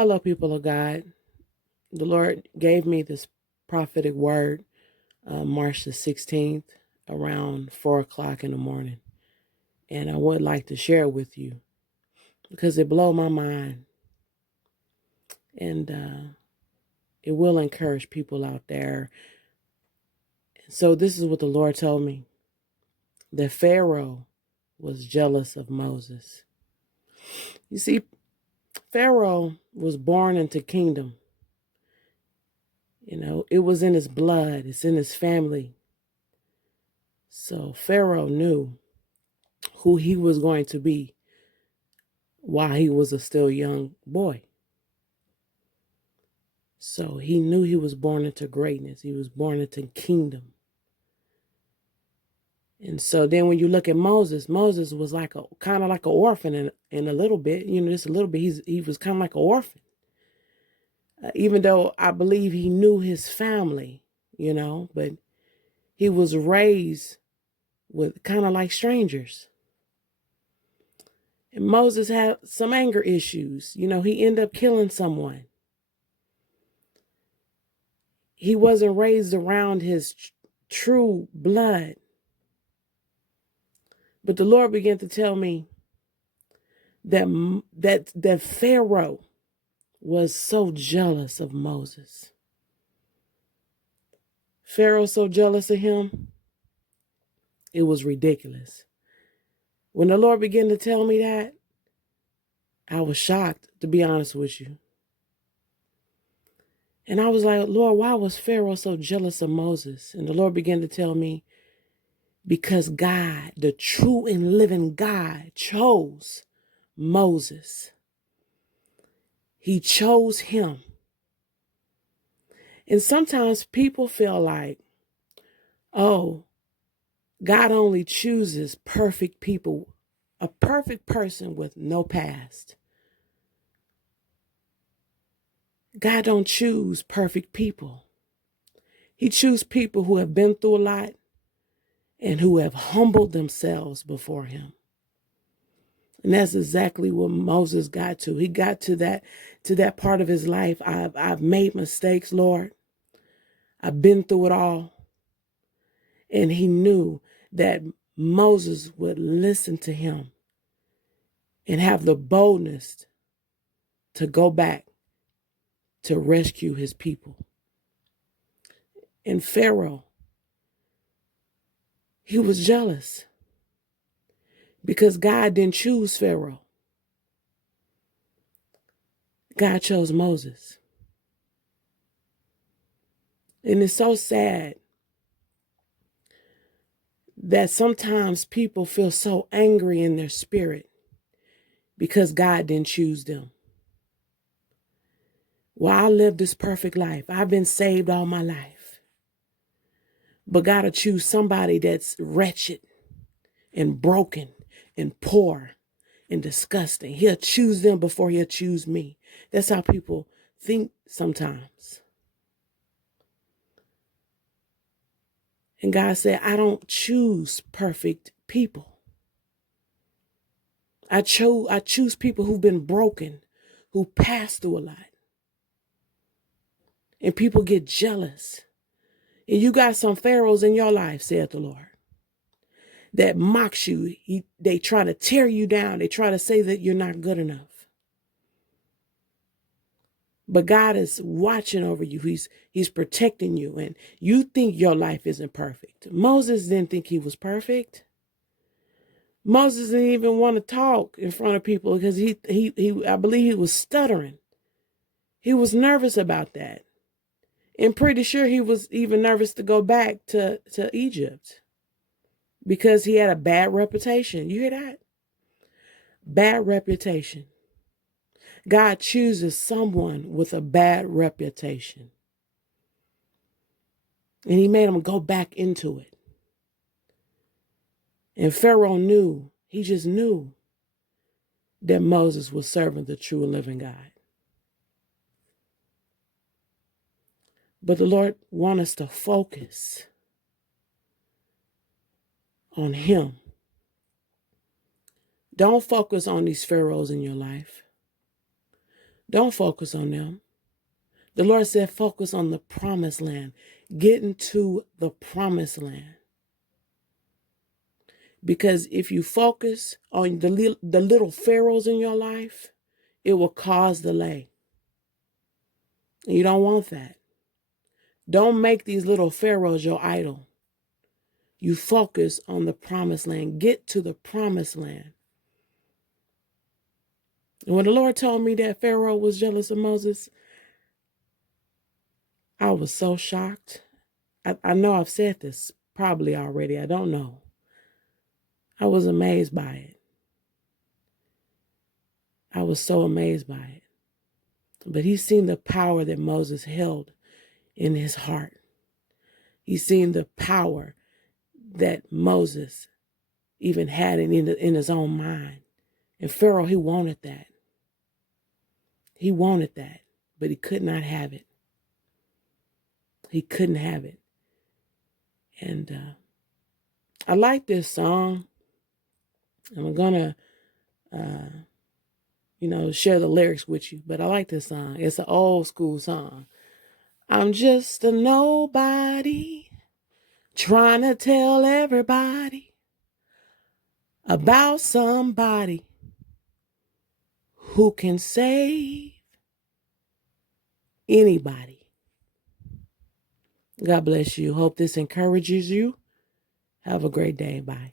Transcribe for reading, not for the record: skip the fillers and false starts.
Hello, people of God. The Lord gave me this prophetic word March the 16th around 4 o'clock in the morning. And I would like to share it with you because it blew my mind. And it will encourage people out there. So this is what the Lord told me. That Pharaoh was jealous of Moses. You see, Pharaoh was born into kingdom. It was in his blood. It's in his family. So Pharaoh knew who he was going to be while he was a still young boy. So he knew he was born into greatness. He was born into kingdom. And so then when you look at Moses was like kind of like an orphan in a little bit, just a little bit. He was kind of like an orphan. Even though I believe he knew his family, but he was raised with kind of like strangers. And Moses had some anger issues. He ended up killing someone. He wasn't raised around his true blood. But the Lord began to tell me that Pharaoh was so jealous of Moses. Pharaoh so jealous of him, it was ridiculous. When the Lord began to tell me that, I was shocked, to be honest with you. And I was like, Lord, why was Pharaoh so jealous of Moses? And the Lord began to tell me, because God, the true and living God, chose Moses. He chose him. And sometimes people feel like, oh, God only chooses perfect people, a perfect person with no past. God don't choose perfect people. He chooses people who have been through a lot and who have humbled themselves before him. And that's exactly what Moses got to. He got to that part of his life. I've made mistakes, Lord. I've been through it all. And he knew that Moses would listen to him and have the boldness to go back to rescue his people. And Pharaoh, he was jealous because God didn't choose Pharaoh. God chose Moses. And it's so sad that sometimes people feel so angry in their spirit because God didn't choose them. Well, I lived this perfect life. I've been saved all my life. But God will choose somebody that's wretched and broken and poor and disgusting. He'll choose them before he'll choose me. That's how people think sometimes. And God said, I don't choose perfect people. I choose people who've been broken, who passed through a lot. And people get jealous. And you got some pharaohs in your life, said the Lord, that mocks you. They try to tear you down. They try to say that you're not good enough. But God is watching over you. He's protecting you. And you think your life isn't perfect. Moses didn't think he was perfect. Moses didn't even want to talk in front of people because he I believe he was stuttering. He was nervous about that. And pretty sure he was even nervous to go back to Egypt because he had a bad reputation. You hear that? Bad reputation. God chooses someone with a bad reputation. And he made him go back into it. And Pharaoh knew, he just knew that Moses was serving the true and living God. But the Lord wants us to focus on him. Don't focus on these pharaohs in your life. Don't focus on them. The Lord said, focus on the promised land. Get into the promised land. Because if you focus on the little pharaohs in your life, it will cause delay. And you don't want that. Don't make these little pharaohs your idol. You focus on the promised land. Get to the promised land. And when the Lord told me that Pharaoh was jealous of Moses, I was so shocked. I know I've said this probably already. I don't know. I was amazed by it. I was so amazed by it. But he's seen the power that Moses held in his heart. He's seen the power that Moses even had in his own mind. And Pharaoh, he wanted that. He wanted that, but he could not have it. He couldn't have it. And I like this song. I'm going to, share the lyrics with you, but I like this song. It's an old school song. I'm just a nobody trying to tell everybody about somebody who can save anybody. God bless you. Hope this encourages you. Have a great day. Bye.